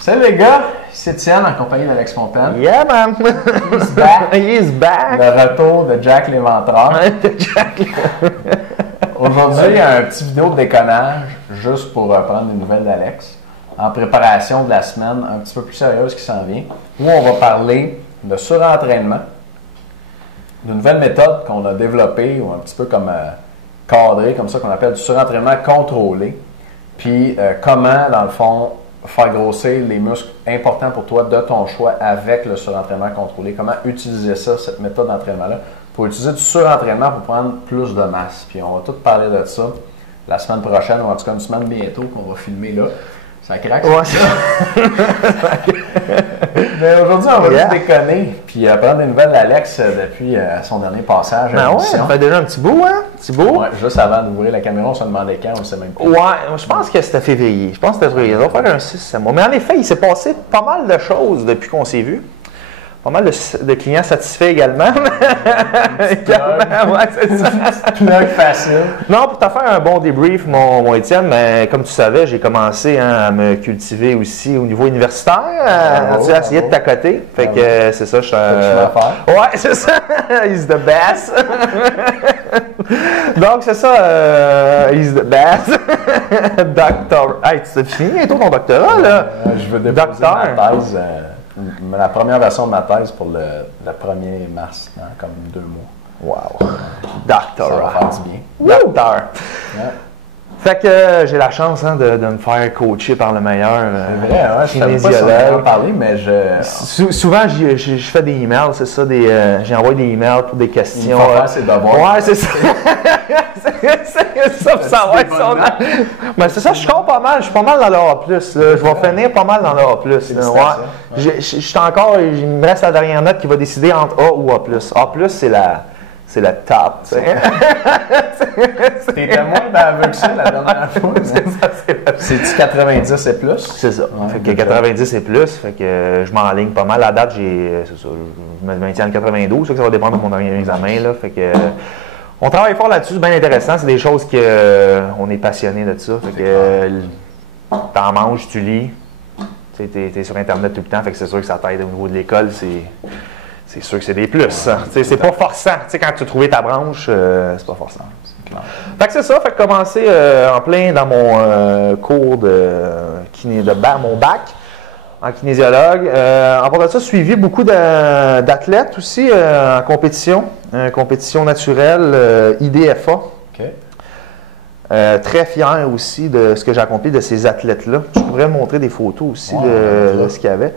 Salut les gars, c'est Étienne en compagnie d'Alex Fontaine. Yeah man! He's back. He's back! Le retour de Jack l'Éventreur. Aujourd'hui, il y a un petit vidéo de déconnage juste pour prendre des nouvelles d'Alex en préparation de la semaine un petit peu plus sérieuse qui s'en vient, où on va parler de surentraînement, d'une nouvelle méthode qu'on a développée ou un petit peu comme cadrée, comme ça qu'on appelle du surentraînement contrôlé, puis comment dans le fond faire grossir les muscles importants pour toi de ton choix avec le surentraînement contrôlé. Comment utiliser ça, cette méthode d'entraînement-là, pour utiliser du surentraînement pour prendre plus de masse. Puis on va tout parler de ça la semaine prochaine, ou en tout cas une semaine bientôt qu'on va filmer là. Ça craque. Ouais. Mais aujourd'hui, on va juste déconner puis prendre des nouvelles d'Alex depuis son dernier passage à l'émission. Ça fait déjà un petit bout, hein? Petit bout. Ouais, juste avant d'ouvrir la caméra, on se demandait quand, on ne sait même pas. Ouais, je pense que c'était février. Je pense que c'était février. On va faire un 6-7 mois. Mais en effet, il s'est passé pas mal de choses depuis qu'on s'est vu. Pas mal de clients satisfaits également. Ouais, c'est ça. Plug facile. Non, pour te faire un bon débrief, mon Étienne, mais comme tu savais, j'ai commencé à me cultiver aussi au niveau universitaire, à essayer de t'accoter. Fait que c'est ça, je suis ouais, c'est ça. He's the best. Donc, c'est ça, he's the best. Doctor. Hey, tu t'es fini bientôt ton doctorat, là? Je veux déposer ma thèse. La première version de ma thèse pour le 1er mars, dans comme 2 mois. Wow! Doctor! Ça va faire du bien. Doctor! Yeah. Fait que j'ai la chance de me faire coacher par le meilleur c'est vrai, ouais, je ne savais pas si on en parler, mais souvent, je fais des emails, c'est ça, j'envoie des emails pour des questions. Il faut faire ses devoirs. Ouais, c'est ça. c'est ça pour savoir si on a... Mais c'est ça, je compte pas mal, je suis pas mal dans le A+. Je vais finir pas mal dans le A+. Ouais. Je suis encore, il me reste la dernière note qui va décider entre A ou A+. A+, c'est la top. T'étais moins baveux que ça la dernière fois. C'est-tu 90 et plus? C'est ça. Ouais, fait que 90 et plus, fait que je m'enligne pas mal. À la date, c'est ça, je me maintiens en 92, ça va dépendre de mon dernier examen. Là, fait que, on travaille fort là-dessus, c'est bien intéressant. C'est des choses qu'on est passionné de ça. Fait que t'en manges, tu lis. T'es sur Internet tout le temps, fait que c'est sûr que ça t'aide au niveau de l'école. C'est sûr que c'est des plus. C'est pas forçant. Quand tu as trouvé ta branche, c'est pas forçant. Fait que c'est ça. Fait que commencer en plein dans mon cours mon bac en kinésiologue. En part de ça, suivi beaucoup d'athlètes aussi en compétition naturelle, IDFA. Okay. Très fier aussi de ce que j'ai accompli de ces athlètes-là. Je pourrais montrer des photos aussi de ce qu'il y avait.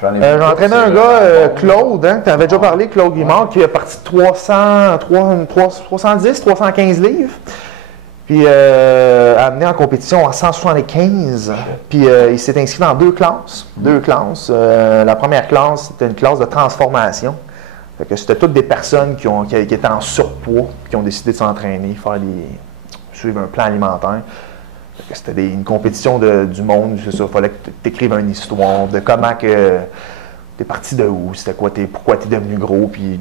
J'ai entraîné un gars, Claude, hein, tu avais déjà parlé, Claude Guimard, qui est parti de 310, 315 livres. Puis amené en compétition à 175. Puis il s'est inscrit dans 2 classes. La première classe, c'était une classe de transformation. Fait que c'était toutes des personnes qui étaient en surpoids, qui ont décidé de s'entraîner, suivre un plan alimentaire. C'était une compétition du monde, c'est ça. Il fallait que tu écrives une histoire de comment que t'es parti de où, c'était quoi, pourquoi t'es devenu gros, puis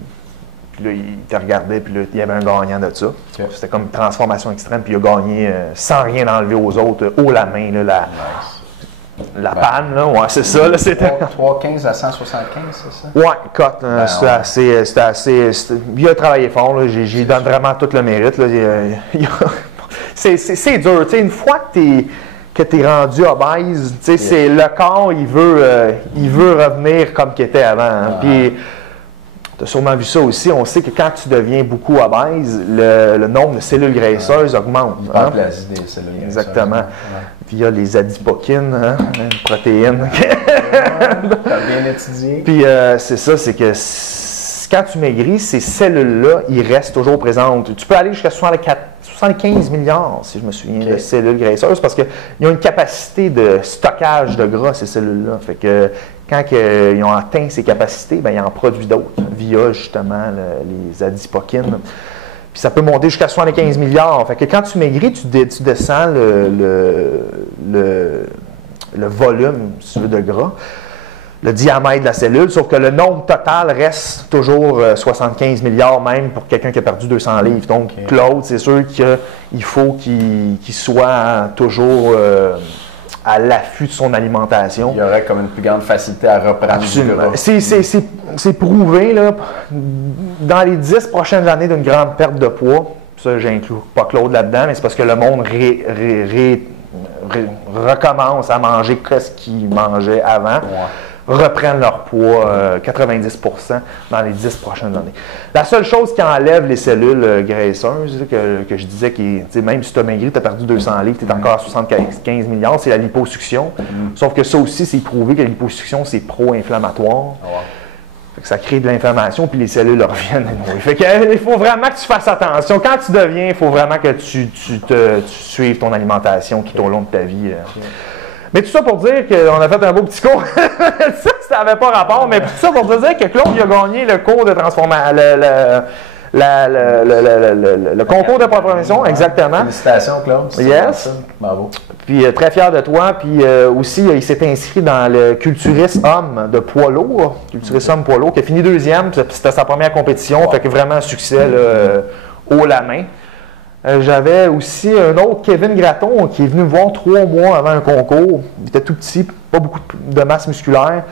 là, il te regardait, puis là, il y avait un gagnant de ça. Okay. C'était comme une transformation extrême, puis il a gagné sans rien enlever aux autres, haut la main, là, la panne, là, ouais, c'est ça, là, c'était... 315 à 175, c'est ça? Ouais, cote, c'était assez... Il a travaillé fort, là, j'y donne vraiment tout le mérite, là, c'est dur, tu sais, une fois que tu es rendu obèse, tu sais, le corps, il veut revenir comme qu'il était avant. Hein. Puis, tu as sûrement vu ça aussi, on sait que quand tu deviens beaucoup obèse, le nombre de cellules graisseuses augmente. Hein? Des cellules graisseuses. Exactement. Ouais. Via les adipokines, hein, une protéine. T'as bien étudié. Puis, c'est ça, c'est que quand tu maigris, ces cellules-là, ils restent toujours présentes. Tu peux aller jusqu'à 75 milliards, si je me souviens, de cellules graisseuses, parce qu'ils ont une capacité de stockage de gras, ces cellules-là. Fait que quand ils ont atteint ces capacités, bien, ils en produisent d'autres via justement les adipokines. Puis ça peut monter jusqu'à 75 milliards. Fait que quand tu maigris, tu descends le volume, si tu veux, de gras. Le diamètre de la cellule, sauf que le nombre total reste toujours 75 milliards même pour quelqu'un qui a perdu 200 livres. Donc, Claude, c'est sûr qu'il faut qu'il soit toujours à l'affût de son alimentation. Il y aurait comme une plus grande facilité à reprendre. Absolument. C'est prouvé, là, dans les 10 prochaines années d'une grande perte de poids, ça, j'inclus pas Claude là-dedans, mais c'est parce que le monde recommence à manger ce qu'il mangeait avant, reprennent leur poids 90% dans les 10 prochaines années. La seule chose qui enlève les cellules graisseuses, que je disais, même si tu as maigri, tu as perdu 200 livres, tu es encore à 75 milliards, c'est la liposuction. Sauf que ça aussi, c'est prouvé que la liposuction, c'est pro-inflammatoire. Fait que ça crée de l'inflammation, puis les cellules reviennent. Fait que, il faut vraiment que tu fasses attention. Quand tu deviens, il faut vraiment que tu suives ton alimentation tout au long de ta vie. Mais tout ça pour dire qu'on a fait un beau petit cours. Ça n'avait pas rapport, mais tout ça pour te dire que Claude il a gagné le cours de transformation, le concours de transformation, exactement. Félicitations, Claude. Yes. Bravo. Puis très fier de toi. Puis aussi, il s'est inscrit dans le culturiste homme de poids lourd. Culturiste homme poids lourd, qui a fini deuxième. C'était sa première compétition. Fait que vraiment un succès haut la main. J'avais aussi un autre, Kevin Gratton, qui est venu me voir 3 mois avant un concours. Il était tout petit, pas beaucoup de masse musculaire.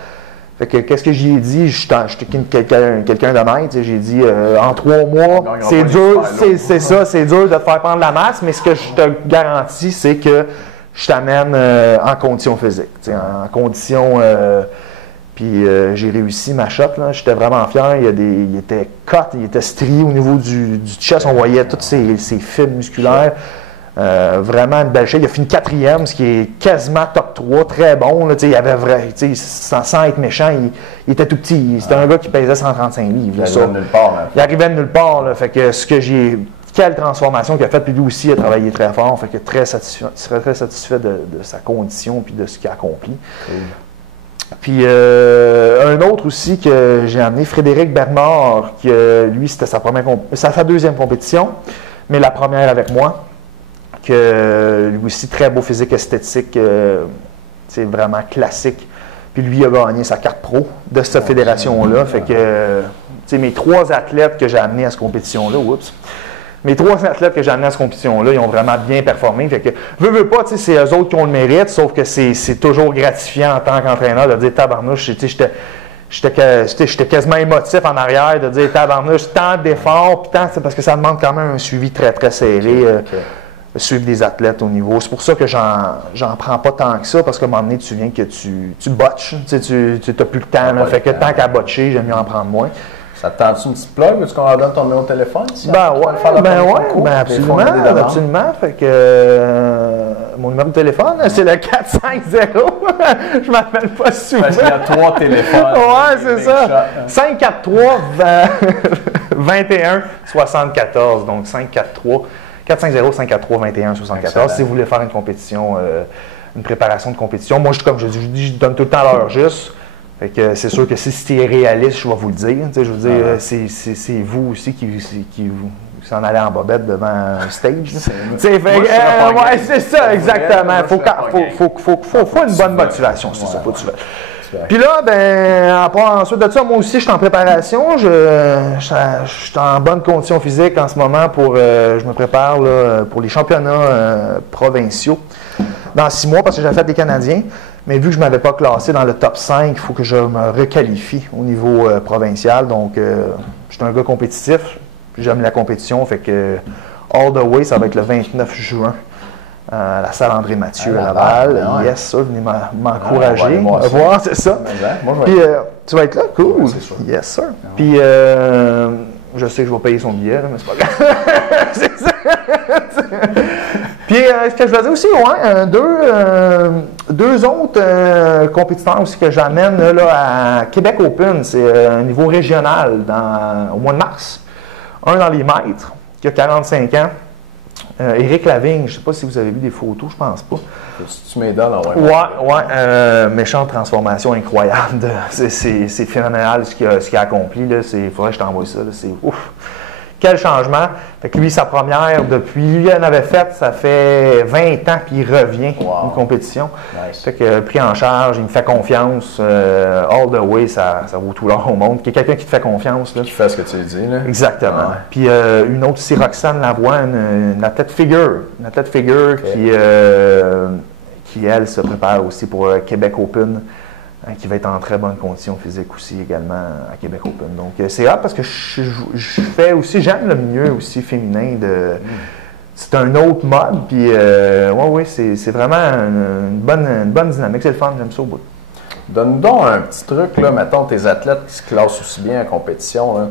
Fait que, qu'est-ce que j'y ai dit? J'étais quelqu'un d'honnête. J'ai dit, en 3 mois, c'est dur, c'est dur de te faire prendre la masse, mais ce que je te garantis, c'est que je t'amène en condition physique. En condition... puis j'ai réussi ma shot, j'étais vraiment fier. Il était cut, il était strié au niveau du chest. On voyait toutes ces fibres musculaires. Vraiment une belle shape. Il a fini 4e, ce qui est quasiment top 3, très bon. Là, il avait sans être méchant, il était tout petit. C'était un gars qui pesait 135 livres. Il arrivait de nulle part. Il arrivait de nulle part. Là, fait que ce que j'ai. Quelle transformation qu'il a faite, puis lui aussi a travaillé très fort. Fait que très satisfait de sa condition et de ce qu'il a accompli. Puis un autre aussi que j'ai amené, Frédéric Bernard, qui lui, c'était sa 2e compétition, mais la première avec moi. Que lui aussi, très beau physique esthétique, c'est vraiment classique. Puis lui a gagné sa carte pro de cette fédération-là. Fait que, mes 3 athlètes que j'ai amenés à cette compétition-là, mes 3 athlètes que j'ai amenés à cette compétition-là, ils ont vraiment bien performé. Fait que, veux pas, c'est eux autres qui ont le mérite, sauf que c'est toujours gratifiant en tant qu'entraîneur de dire tabarnouche, j'étais quasiment émotif en arrière de dire tabarnouche, tant d'efforts, puis parce que ça demande quand même un suivi très, très serré. Suivre des athlètes au niveau. C'est pour ça que j'en prends pas tant que ça, parce qu'à un moment donné, tu viens que tu botches, tu n'as plus le temps. Fait que tant qu'à botcher, j'aime mieux en prendre moins. Ça te tente-tu une petite plug? Est-ce qu'on leur donne ton numéro de téléphone? Absolument. Fait que mon numéro de téléphone, c'est le 450. Je m'appelle pas souvent. Parce qu'il y a 3 téléphones. Ouais, c'est ça. 543 21 74. Donc 543 450-543-21-74. Si vous voulez faire une compétition, une préparation de compétition. Moi, comme je dis, je donne tout le temps l'heure juste. Fait que c'est sûr que si c'est réaliste, je vais vous le dire. Je veux dire, c'est vous aussi qui vous s'en allez en bobette devant un stage. C'est ça, exactement. Il faut une bonne motivation, c'est ça. Faut que tu veux. Puis là, ensuite de ça, moi aussi, je suis en préparation. Je suis en bonne condition physique en ce moment je me prépare là, pour les championnats provinciaux dans 6 mois parce que j'ai fait des Canadiens. Mais vu que je ne m'avais pas classé dans le top 5, il faut que je me requalifie au niveau provincial. Donc, je suis un gars compétitif. J'aime la compétition. Fait que All the Way, ça va être le 29 juin. À la salle André Mathieu à Laval. Yes, ça, venez m'encourager. Voir, c'est ça. Puis, tu vas être là? Cool. Yes, sir. Puis, je sais que je vais payer son billet, mais c'est pas grave. C'est ça. Puis, ce que je veux dire aussi, deux autres compétiteurs aussi que j'amène à Québec Open. C'est un niveau régional au mois de mars. Un dans les mètres, qui a 45 ans. Éric Lavigne, je ne sais pas si vous avez vu des photos, je pense pas. Si tu m'aides, méchante transformation incroyable. C'est phénoménal ce qu'il a accompli. Il faudrait que je t'envoie ça. C'est ouf. Quel changement. Fait que lui, sa première, lui, il en avait fait, ça fait 20 ans, puis il revient une compétition. Nice. Fait que pris en charge, il me fait confiance. All the way, ça vaut tout l'or au monde. Qu'il y a quelqu'un qui te fait confiance. Là. Qui fait ce que tu lui dis. Là. Exactement. Ouais. Puis une autre aussi, Roxane Lavoie, une athlète figure. Une athlète figure qui, elle, se prépare aussi pour Québec Open, qui va être en très bonne condition physique aussi également à Québec Open. Donc, c'est rare parce que je fais aussi, j'aime le milieu aussi féminin de... C'est un autre mode, puis oui, c'est vraiment une bonne dynamique. C'est le fun, j'aime ça au bout. Donne-nous donc un petit truc, là, mettons, tes athlètes qui se classent aussi bien en compétition, là.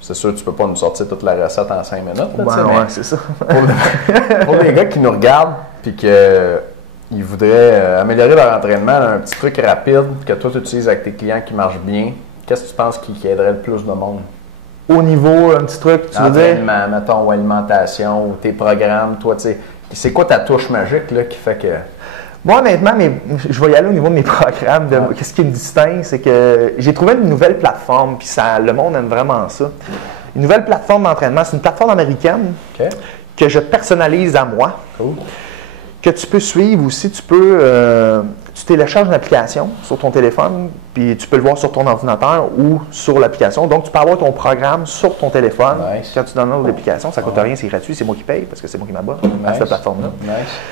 C'est sûr que tu ne peux pas nous sortir toute la recette en 5 minutes. Là, ouais, c'est ça. Pour les gars qui nous regardent et qu'ils voudraient améliorer leur entraînement, là, un petit truc rapide que toi tu utilises avec tes clients qui marche bien, qu'est-ce que tu penses qui aiderait le plus de monde? Au niveau, un petit truc, tu veux dire? Entraînement, mettons, ou alimentation, ou tes programmes, toi, tu sais. C'est quoi ta touche magique là, qui fait que... Moi, honnêtement, je vais y aller au niveau de mes programmes. Qu'est-ce qui me distingue, c'est que j'ai trouvé une nouvelle plateforme, puis le monde aime vraiment ça. Une nouvelle plateforme d'entraînement, c'est une plateforme américaine que je personnalise à moi, que tu peux suivre aussi. Tu télécharges une application sur ton téléphone, puis tu peux le voir sur ton ordinateur ou sur l'application. Donc, tu peux avoir ton programme sur ton téléphone. Quand tu downloads l'application, ça ne coûte rien, c'est gratuit, c'est moi qui paye parce que c'est moi qui m'abonne à cette plateforme-là.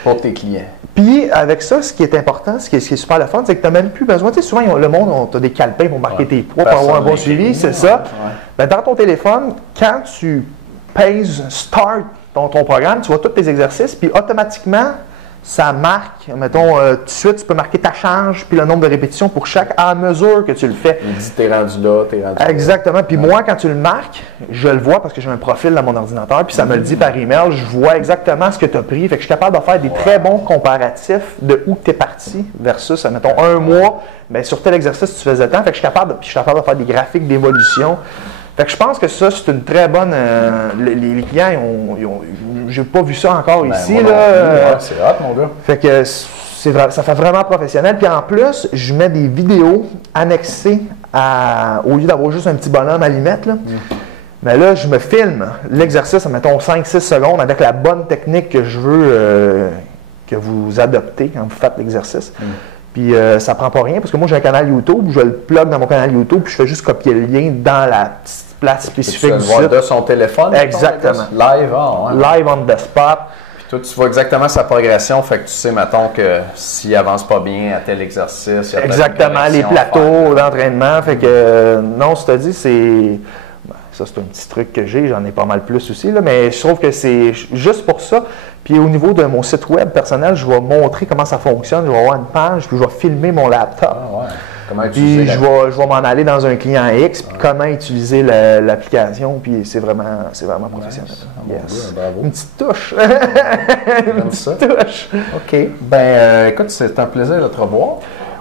Pour tes clients. Puis, avec ça, ce qui est important, ce qui est super le fun, c'est que tu n'as même plus besoin. Tu sais, souvent, le monde, tu as des calepins pour marquer tes poids, pour avoir un bon suivi, c'est ça. Ben, dans ton téléphone, quand tu pèses Start ton programme, tu vois tous tes exercices, puis automatiquement, ça marque, mettons, tout de suite, tu peux marquer ta charge puis le nombre de répétitions pour chaque à mesure que tu le fais. Il dit t'es rendu là, t'es rendu là. Exactement. Puis moi, quand tu le marques, je le vois parce que j'ai un profil dans mon ordinateur, puis ça me le dit par email, je vois exactement ce que tu as pris. Fait que je suis capable de faire des très bons comparatifs de où tu es parti versus, mettons, un mois, bien, sur tel exercice tu faisais tant. Fait que je suis capable de faire des graphiques d'évolution. Fait que je pense que ça, c'est une très bonne... les clients, j'ai pas vu ça encore ici. Là. C'est hot, mon gars. Fait que ça fait vraiment professionnel. Puis en plus, je mets des vidéos annexées au lieu d'avoir juste un petit bonhomme à l'y mettre. Là. Mais là, je me filme l'exercice, mettons 5-6 secondes, avec la bonne technique que je veux que vous adoptez quand vous faites l'exercice. Puis ça prend pas rien, parce que moi j'ai un canal YouTube, je le plug dans mon canal YouTube, puis je fais juste copier le lien dans la petite place spécifique du site. De son téléphone? Exactement. Live, Live on the spot. Puis toi, tu vois exactement sa progression, fait que tu sais, mettons, que s'il avance pas bien à tel exercice, il y a exactement, les plateaux d'entraînement. Fait que, non, je te dis, c'est... Ça, c'est un petit truc que j'en ai pas mal plus aussi, là, mais je trouve que c'est juste pour ça. Puis au niveau de mon site web personnel, je vais montrer comment ça fonctionne. Je vais avoir une page, puis je vais filmer mon laptop. Comment utiliser puis je vais m'en aller dans un client X, puis comment utiliser l'application, puis c'est vraiment professionnel. Yes. Bravo. Une petite touche. Une petite touche. OK. Ben, écoute, c'est un plaisir de te revoir.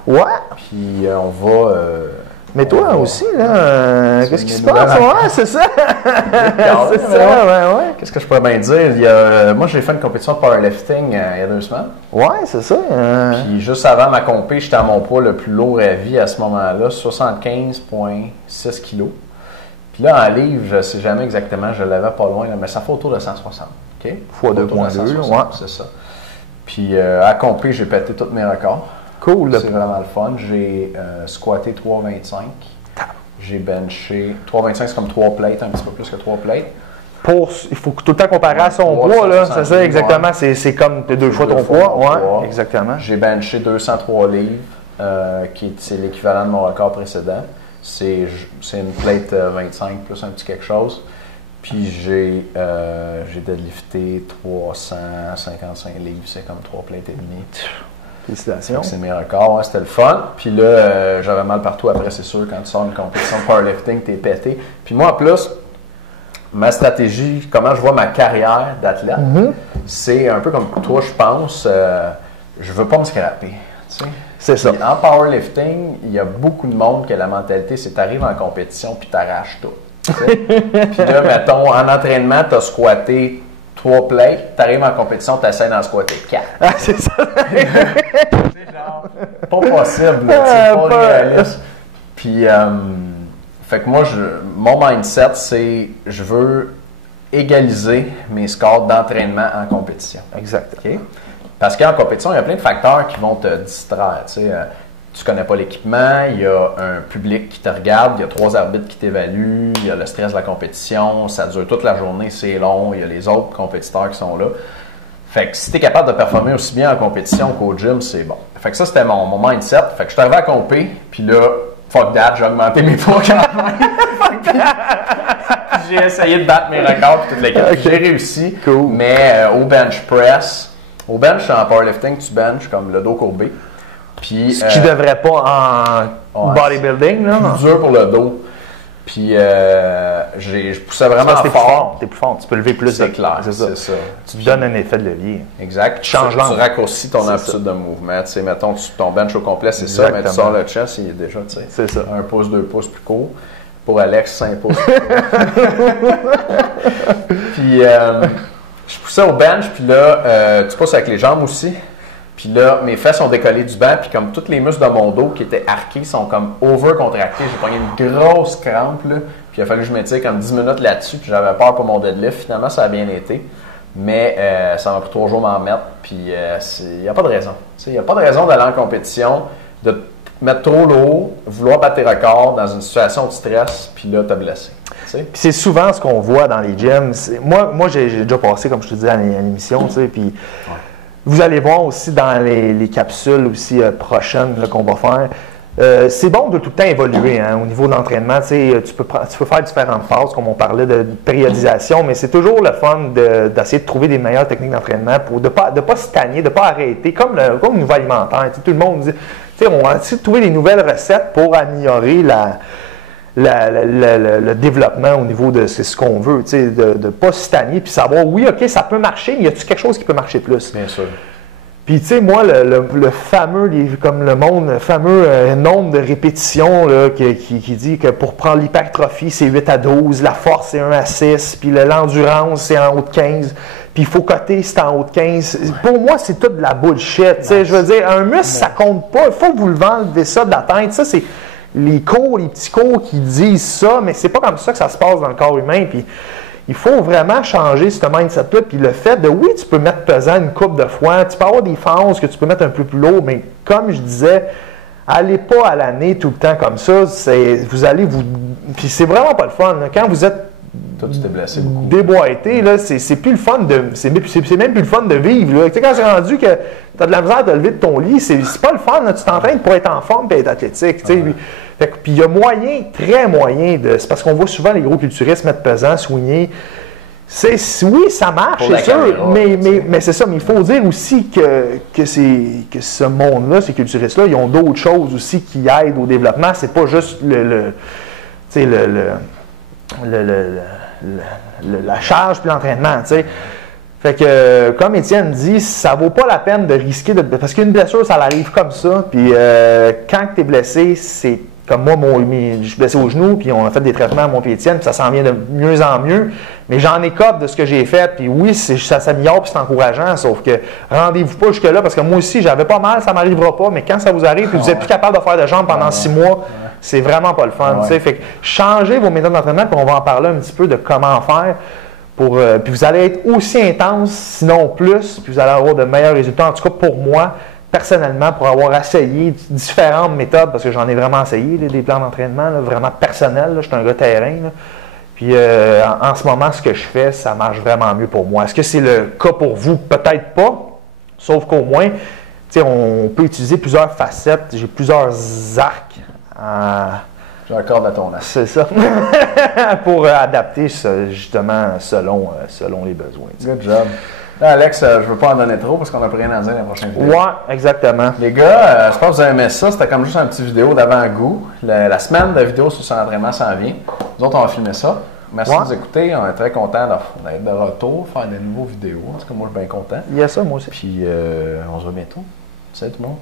Ouais. Puis on va... mais toi aussi, là, qu'est-ce qui se passe? Ouais, c'est ça! C'est ça, ouais. Qu'est-ce que je pourrais bien dire? Moi, j'ai fait une compétition de powerlifting il y a 2 semaines. Ouais, c'est ça. Puis juste avant ma compé, j'étais à mon poids le plus lourd à vie à ce moment-là, 75,6 kg. Puis là, en livre, je ne sais jamais exactement, je l'avais pas loin, là, mais ça fait autour de 160. OK? Fois 2,2, ouais. C'est ça. Puis à compé, j'ai pété tous mes records. Cool. C'est vraiment le fun. J'ai squatté 3,25. J'ai benché. 3,25, c'est comme 3 plates, un petit peu plus que 3 plates. Il faut tout le temps comparer à son poids, là. C'est ça, exactement. C'est comme 2 fois ton poids. Ouais, exactement. J'ai benché 203 livres, c'est l'équivalent de mon record précédent. C'est une plate 25 plus un petit quelque chose. Puis j'ai deadlifté 355 livres, c'est comme 3 plates et demie. Félicitations. C'est mes records, c'était le fun. Puis là, j'avais mal partout après, c'est sûr, quand tu sors une compétition de powerlifting, t'es pété. Puis moi, en plus, ma stratégie, comment je vois ma carrière d'athlète, c'est un peu comme toi, je pense, je veux pas me scraper. Tu sais? C'est ça. Puis en powerlifting, il y a beaucoup de monde qui a la mentalité, c'est t'arrives en compétition puis t'arraches tout. Tu sais? Puis là, mettons, en entraînement, t'as squatté 3 plates, t'arrives en compétition, t'essaies d'en squatter 4. Ah, c'est ça. C'est genre, pas possible, c'est pas réaliste. Puis, fait que moi, mon mindset, c'est je veux égaliser mes scores d'entraînement en compétition. Exact. Okay? Parce qu'en compétition, il y a plein de facteurs qui vont te distraire. Tu connais pas l'équipement, il y a un public qui te regarde, il y a 3 arbitres qui t'évaluent, il y a le stress de la compétition, ça dure toute la journée, c'est long, il y a les autres compétiteurs qui sont là. Fait que si tu es capable de performer aussi bien en compétition qu'au gym, c'est bon. Fait que ça, c'était mon mindset. Fait que je suis arrivé à compé, puis là, fuck that, j'ai augmenté mes poids quand même. Puis j'ai essayé de battre mes records puis toute l'équipe. Okay. J'ai réussi, cool. Mais au bench press, au bench, en powerlifting, tu benches comme le dos courbé. Puis, ce qui devrait pas en bodybuilding, là. C'est plus dur pour le dos. Puis je poussais vraiment fort. T'es plus fort, tu peux lever plus. C'est clair, c'est ça. Tu te donnes un effet de levier. Exact. Tu raccourcis ton amplitude de mouvement. Tu sais, mettons, ton bench au complet, c'est ça, mais tu sors le chest, il est déjà, tu sais, c'est ça. 1 pouce, 2 pouces plus court. Pour Alex, 5 pouces. Puis je poussais au bench, puis là, tu pousses avec les jambes aussi. Puis là, mes fesses sont décollées du banc, puis comme tous les muscles de mon dos qui étaient arqués sont comme over-contractés. J'ai pogné une grosse crampe, là, puis il a fallu que je m'étire comme 10 minutes là-dessus, puis j'avais peur pour mon deadlift. Finalement, ça a bien été, mais ça m'a pris 3 jours m'en mettre, puis il n'y a pas de raison. Il n'y a pas de raison d'aller en compétition, de te mettre trop lourd, vouloir battre tes records dans une situation de stress, puis là, t'as blessé. Puis c'est souvent ce qu'on voit dans les gyms. Moi j'ai déjà passé, comme je te disais, à l'émission, tu sais, puis... Ouais. Vous allez voir aussi dans les capsules aussi prochaines là, qu'on va faire. C'est bon de tout le temps évoluer au niveau de l'entraînement. Tu peux faire différentes phases, comme on parlait de périodisation, mais c'est toujours le fun d'essayer de trouver des meilleures techniques d'entraînement pour de pas stagner, de ne pas arrêter, comme au niveau alimentaire. Tout le monde dit, on va essayer de trouver des nouvelles recettes pour améliorer le développement au niveau de ce qu'on veut, de ne pas stagner, puis savoir, oui, OK, ça peut marcher, mais y a-t-il quelque chose qui peut marcher plus? Bien sûr. Puis, tu sais, moi, le fameux, comme le fameux nombre de répétitions là, qui dit que pour prendre l'hypertrophie, c'est 8 à 12, la force, c'est 1 à 6, puis l'endurance, c'est en haut de 15, puis il faut coter, c'est en haut de 15. Pour moi, c'est tout de la bullshit. Je veux dire, un muscle, ça compte pas. Il faut que vous le enlevez ça de la tête. Ça, c'est les petits cours qui disent ça, mais c'est pas comme ça que ça se passe dans le corps humain. Puis il faut vraiment changer ce mindset-là. Puis le fait de, oui, tu peux mettre pesant une couple de fois, tu peux avoir des phases que tu peux mettre un peu plus lourd, mais comme je disais, allez pas à l'année tout le temps comme ça. Vous allez vous... Puis c'est vraiment pas le fun. Là. Quand vous êtes toi, tu t'es blessé beaucoup. Déboîté, là, c'est plus le fun de. C'est même plus le fun de vivre. Là. Tu sais, quand c'est rendu que tu as de la misère à te lever de ton lit, c'est pas le fun. Là. Tu t'entraînes pour être en forme et être athlétique. Tu sais. Puis il y a moyen, très moyen de. C'est parce qu'on voit souvent les gros culturistes mettre pesant, soigner. Oui, ça marche, c'est sûr, mais c'est ça. Mais il faut dire aussi que ce monde-là, ces culturistes-là, ils ont d'autres choses aussi qui aident au développement. C'est pas juste la charge puis l'entraînement, tu sais. Fait que, comme Étienne dit, ça vaut pas la peine de risquer parce qu'une blessure, ça arrive comme ça. Puis quand tu es blessé, c'est comme moi, je suis blessé au genou, puis on a fait des traitements à mon pied Étienne, puis ça s'en vient de mieux en mieux. Mais j'en écope de ce que j'ai fait, puis oui, ça s'améliore, puis c'est encourageant, sauf que rendez-vous pas jusque-là, parce que moi aussi, j'avais pas mal, ça m'arrivera pas, mais quand ça vous arrive, puis vous êtes plus capable de faire de jambes pendant 6 mois, c'est vraiment pas le fun. Fait que changez vos méthodes d'entraînement, puis on va en parler un petit peu de comment faire. Puis vous allez être aussi intense, sinon plus, puis vous allez avoir de meilleurs résultats. En tout cas, pour moi, personnellement, pour avoir essayé différentes méthodes, parce que j'en ai vraiment essayé, des plans d'entraînement, vraiment personnels. Je suis un gars terrain. Là. Puis en ce moment, ce que je fais, ça marche vraiment mieux pour moi. Est-ce que c'est le cas pour vous? Peut-être pas, sauf qu'au moins, on peut utiliser plusieurs facettes. J'ai plusieurs arcs. J'accorde à ton âge. C'est ça. Pour adapter justement selon les besoins. Good job. Là, Alex, je ne veux pas en donner trop parce qu'on n'a plus rien à dire dans la prochaine vidéo. Ouais, exactement. Les gars, je pense que vous avez aimé ça. C'était comme juste une petite vidéo d'avant-goût. La semaine de vidéo sur l'entraînement s'en vient. Nous autres, on va filmer ça. Merci de nous écouter. On est très contents d'être de retour, faire des nouveaux vidéos. En tout cas, moi, je suis bien content. Il y a ça, moi aussi. Puis, on se voit bientôt. Salut tout le monde.